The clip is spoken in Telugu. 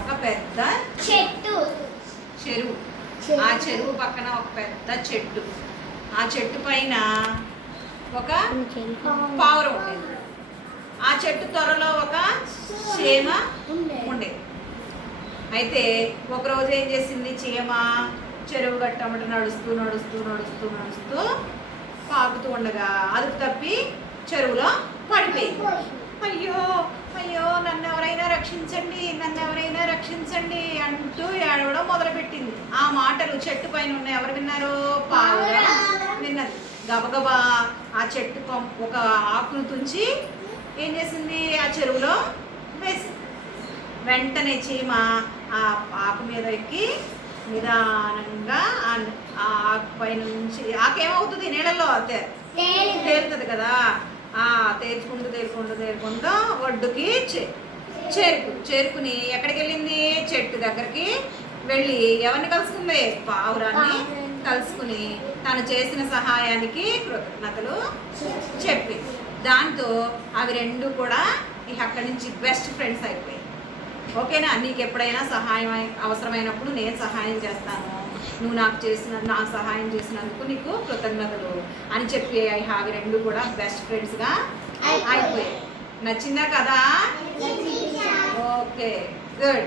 ఒక పెద్ద చెరువు. ఆ చెరువు పక్కన ఒక పెద్ద చెట్టు. ఆ చెట్టు పైన ఒక పావురం ఉండేది. ఆ చెట్టు త్వరలో ఒక చీమ ఉండేది. అయితే ఒకరోజు ఏం చేసింది చీమ, చెరువు గట్టమట నడుస్తూ నడుస్తూ నడుస్తూ నడుస్తూ పాకుతూ ఉండగా అదుపు తప్పి చెరువులో పడిపోయింది. అయ్యో అయ్యో నన్ను ఎవరైనా రక్షించండి, నన్ను ఎవరైనా రక్షించండి అంటూ ఏడవడం మొదలుపెట్టింది. ఆ మాటలు చెట్టు పైన ఉన్న ఎవరు విన్నారు? పావురం విన్నది. గబగబా ఆ చెట్టు ఒక ఆకును తుంచి ఏం చేసింది? ఆ చెరువులో వేసింది. వెంటనే చీమ ఆ ఆకు మీద ఎక్కి నిదానంగా ఆ ఆకు పైన నుంచి ఆకేమవుతుంది? నీళ్ళల్లో తేలుతుంది కదా. తేల్చుకుంటూ తేలుకుంటూ తేలుకుంటూ ఒడ్డుకి చేరుకుని ఎక్కడికి వెళ్ళింది? చెట్టు దగ్గరికి వెళ్ళి ఎవరిని కలుసుకుంది? పావురాన్ని కలుసుకుని తను చేసిన సహాయానికి కృతజ్ఞతలు చెప్పింది. దాంతో అవి రెండు కూడా అక్కడి నుంచి బెస్ట్ ఫ్రెండ్స్ అయిపోయాయి. ఓకేనా? నీకు ఎప్పుడైనా సహాయం అవసరమైనప్పుడు నేను సహాయం చేస్తాను, నువ్వు నాకు సహాయం చేసినందుకు నీకు కృతజ్ఞతలు అని చెప్పి అవి రెండు కూడా బెస్ట్ ఫ్రెండ్స్గా అయిపోయాయి. నచ్చిందా కదా? Okay, good.